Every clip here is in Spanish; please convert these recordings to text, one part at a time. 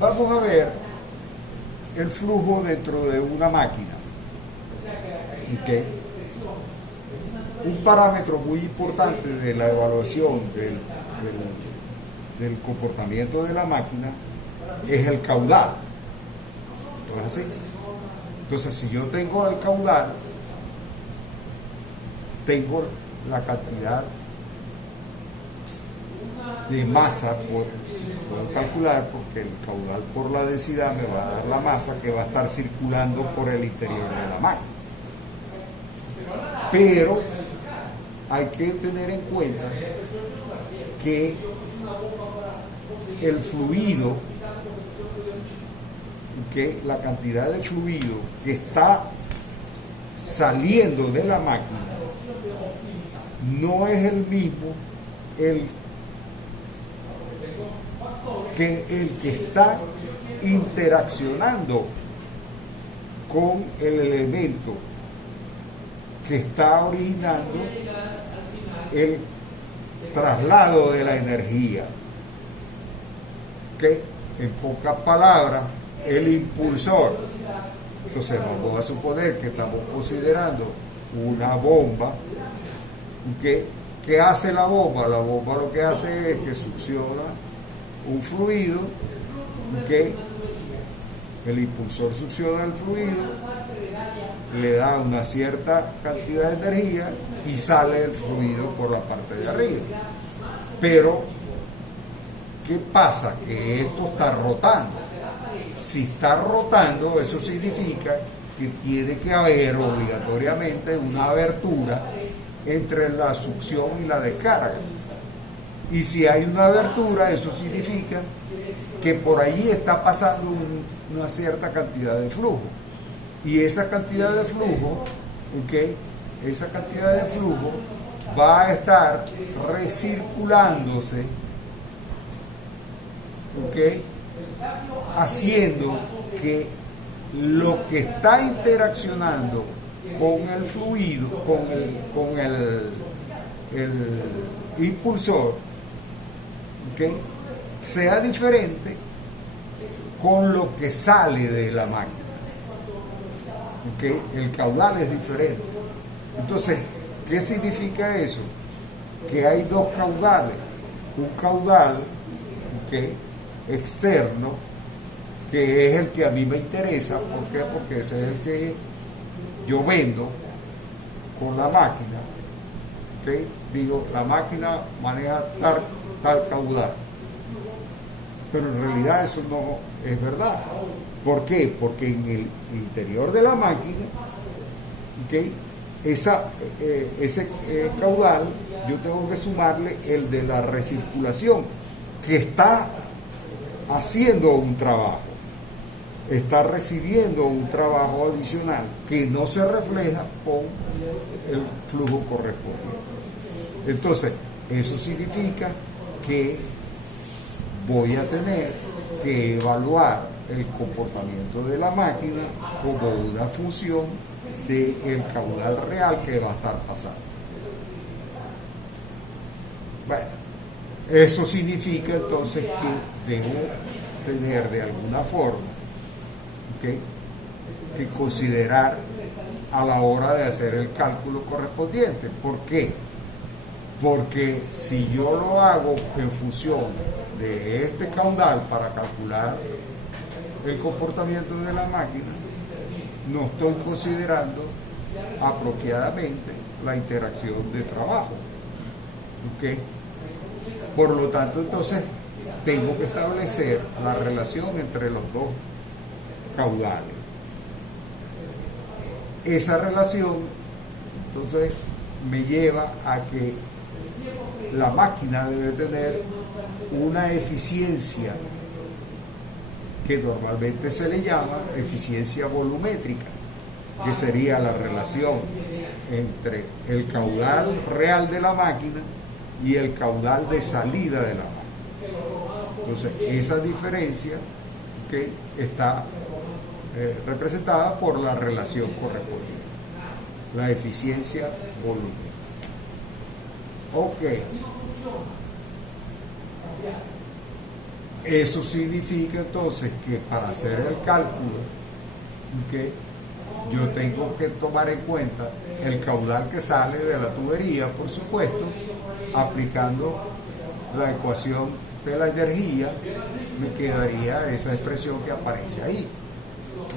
Vamos a ver el flujo dentro de una máquina. ¿Okay? Un parámetro muy importante de la evaluación del comportamiento de la máquina es el caudal. ¿No es así? Entonces, si yo tengo el caudal, tengo la cantidad de masa, puedo calcular, porque el caudal por la densidad me va a dar la masa que va a estar circulando por el interior de la máquina. Pero hay que tener en cuenta que el fluido, que la cantidad de fluido que está saliendo de la máquina no es el mismo el que está interaccionando con el elemento que está originando el traslado de la energía. Que en pocas palabras, el impulsor. Entonces vamos a suponer que estamos considerando una bomba. ¿Qué hace la bomba? La bomba lo que hace es que succiona un fluido, que el impulsor succiona el fluido, le da una cierta cantidad de energía y sale el fluido por la parte de arriba. Pero, ¿qué pasa? Que esto está rotando. Si está rotando, eso significa que tiene que haber obligatoriamente una abertura entre la succión y la descarga. Y si hay una abertura, eso significa que por allí está pasando una cierta cantidad de flujo. Y esa cantidad de flujo, esa cantidad de flujo va a estar recirculándose, haciendo que lo que está interaccionando con el fluido, con el impulsor, sea diferente con lo que sale de la máquina. El caudal es diferente. Entonces, ¿qué significa eso? Que hay dos caudales. Un caudal externo, que es el que a mí me interesa. ¿Por qué? Porque ese es el que yo vendo con la máquina. Digo, la máquina maneja tal caudal. Pero en realidad eso no es verdad. ¿Por qué? Porque en el interior de la máquina, ese caudal, yo tengo que sumarle el de la recirculación, que está haciendo un trabajo, está recibiendo un trabajo adicional que no se refleja con el flujo correspondiente. Entonces, eso significa que voy a tener que evaluar el comportamiento de la máquina como una función del caudal real que va a estar pasando. Bueno, eso significa entonces que debo tener de alguna forma que considerar a la hora de hacer el cálculo correspondiente. ¿Por qué? Porque si yo lo hago en función de este caudal para calcular el comportamiento de la máquina, no estoy considerando apropiadamente la interacción de trabajo. Por lo tanto, entonces, tengo que establecer la relación entre los dos caudales. Esa relación, entonces, me lleva a que la máquina debe tener una eficiencia que normalmente se le llama eficiencia volumétrica, que sería la relación entre el caudal real de la máquina y el caudal de salida de la máquina. Entonces, esa diferencia que está representada por la relación correspondiente, la eficiencia volumétrica. Ok. Eso significa entonces que para hacer el cálculo, ¿okay?, yo tengo que tomar en cuenta el caudal que sale de la tubería, por supuesto, aplicando la ecuación de la energía, me quedaría esa expresión que aparece ahí.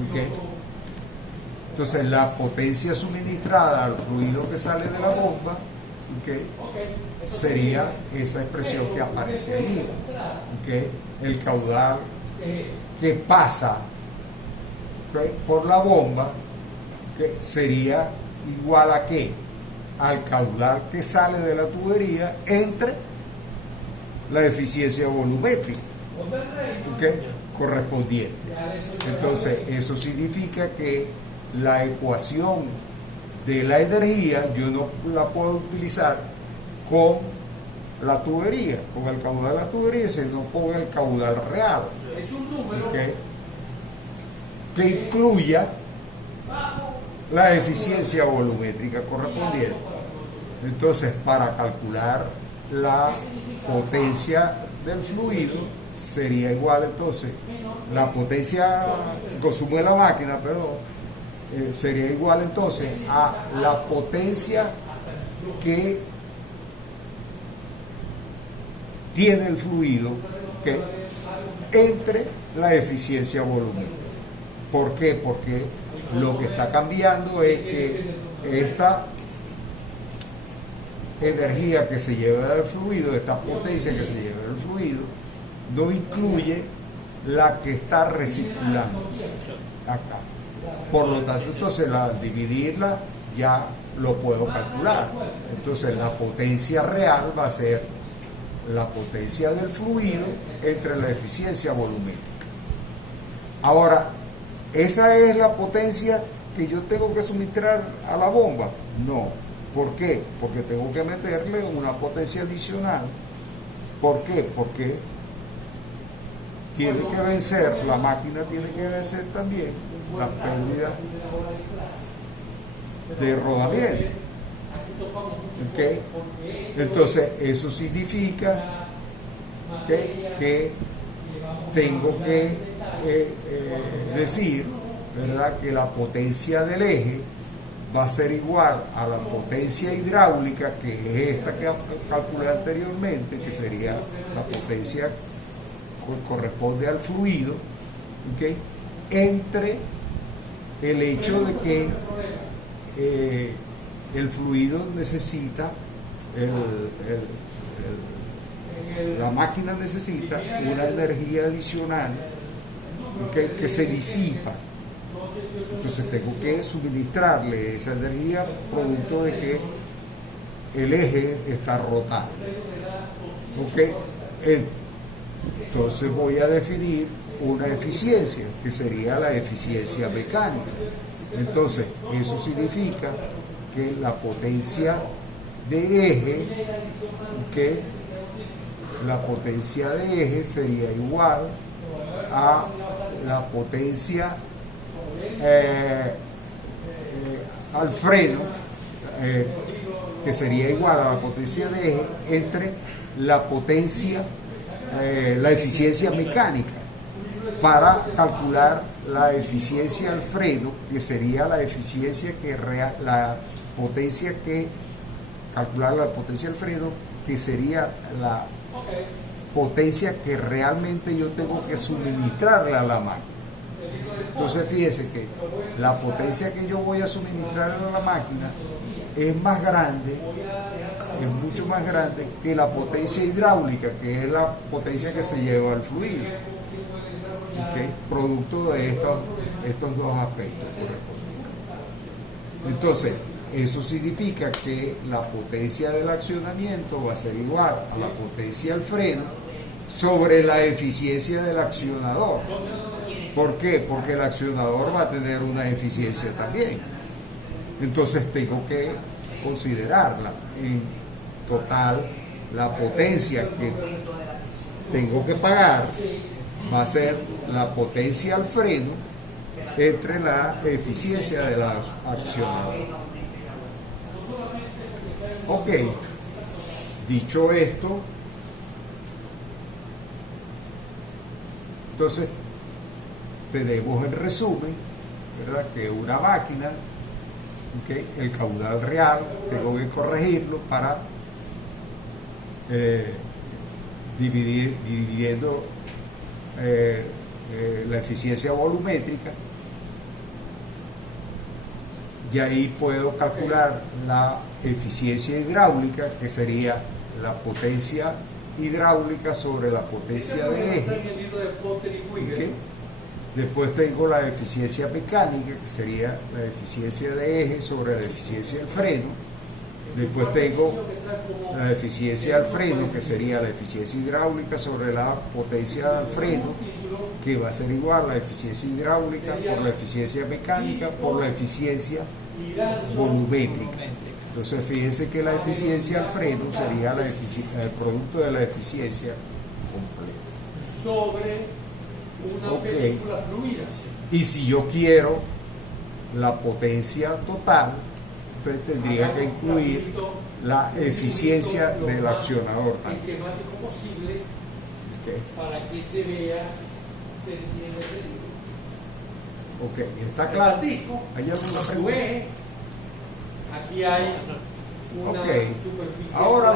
¿Okay? Entonces, la potencia suministrada al fluido que sale de la bomba, ¿okay?, sería esa expresión que aparece ahí. ¿Okay? El caudal que pasa, ¿okay?, por la bomba, ¿okay?, sería igual a ¿qué? Al caudal que sale de la tubería entre la eficiencia volumétrica, ¿okay?, correspondiente. Entonces, eso significa que la ecuación de la energía yo no la puedo utilizar con la tubería, con el caudal de la tubería, sino con el caudal real, ¿okay?, que incluya la eficiencia volumétrica correspondiente. Entonces, para calcular la potencia del fluido, sería igual entonces, la potencia consumo de la máquina, perdón, sería igual entonces a la potencia que tiene el fluido, ¿okay?, entre la eficiencia volumétrica. ¿Por qué? Porque lo que está cambiando es que esta energía que se lleva del fluido, esta potencia que se lleva del fluido, no incluye la que está recirculando acá. Por lo tanto, entonces, al dividirla ya lo puedo calcular. Entonces, la potencia real va a ser la potencia del fluido entre la eficiencia volumétrica. Ahora, ¿esa es la potencia que yo tengo que suministrar a la bomba? No. ¿Por qué? Porque tengo que meterle una potencia adicional. ¿Por qué? Porque tiene que vencer, la máquina tiene que vencer también las pérdidas de rodamiento. ¿Okay? Entonces, eso significa que tengo que decir, ¿verdad?, que la potencia del eje va a ser igual a la potencia hidráulica, que es esta que calculé anteriormente, que sería la potencia que corresponde al fluido, ¿okay?, entre el hecho de que el fluido necesita, la máquina necesita una energía adicional, ¿okay?, que se disipa. Entonces tengo que suministrarle esa energía producto de que el eje está rotando. ¿Okay? Entonces voy a definir una eficiencia, que sería la eficiencia mecánica. Entonces, eso significa que la potencia de eje, que la potencia de eje sería igual a la potencia al freno, que sería igual a la potencia de eje entre la potencia, la eficiencia mecánica, para calcular la eficiencia al freno, que sería la eficiencia que la potencia que calcular la potencia del freno, que sería la potencia que realmente yo tengo que suministrarle a la máquina. Entonces fíjese que la potencia que yo voy a suministrar a la máquina es más grande, es mucho más grande que la potencia hidráulica, que es la potencia que se lleva al fluido, ¿okay?, producto de estos dos aspectos correspondientes. Entonces, eso significa que la potencia del accionamiento va a ser igual a la potencia del freno sobre la eficiencia del accionador. ¿Por qué? Porque el accionador va a tener una eficiencia también. Entonces tengo que considerarla. En total, la potencia que tengo que pagar va a ser la potencia al freno entre la eficiencia del accionador. Ok, dicho esto, Entonces, tenemos en resumen, ¿verdad?, que una máquina, ¿okay?, el caudal real, tengo que corregirlo para dividiendo la eficiencia volumétrica, y ahí puedo calcular la eficiencia hidráulica, que sería la potencia hidráulica sobre la potencia de eje. ¿Okay? Después tengo la eficiencia mecánica, que sería la eficiencia de eje sobre la eficiencia del freno. Después tengo la eficiencia del freno, que sería la eficiencia hidráulica sobre la potencia del freno, que va a ser igual a la eficiencia hidráulica por la eficiencia mecánica por la eficiencia volumétrica. Entonces fíjense que la eficiencia del freno sería el producto de la eficiencia completa sobre una película fluida. Y si yo quiero la potencia total, pues tendría que incluir la eficiencia del accionador. Esquemático posible, Okay. para que se vea, se entienda el libro. Ok, ¿está claro? ¿Hay alguna pregunta? aquí hay una superficie. Ahora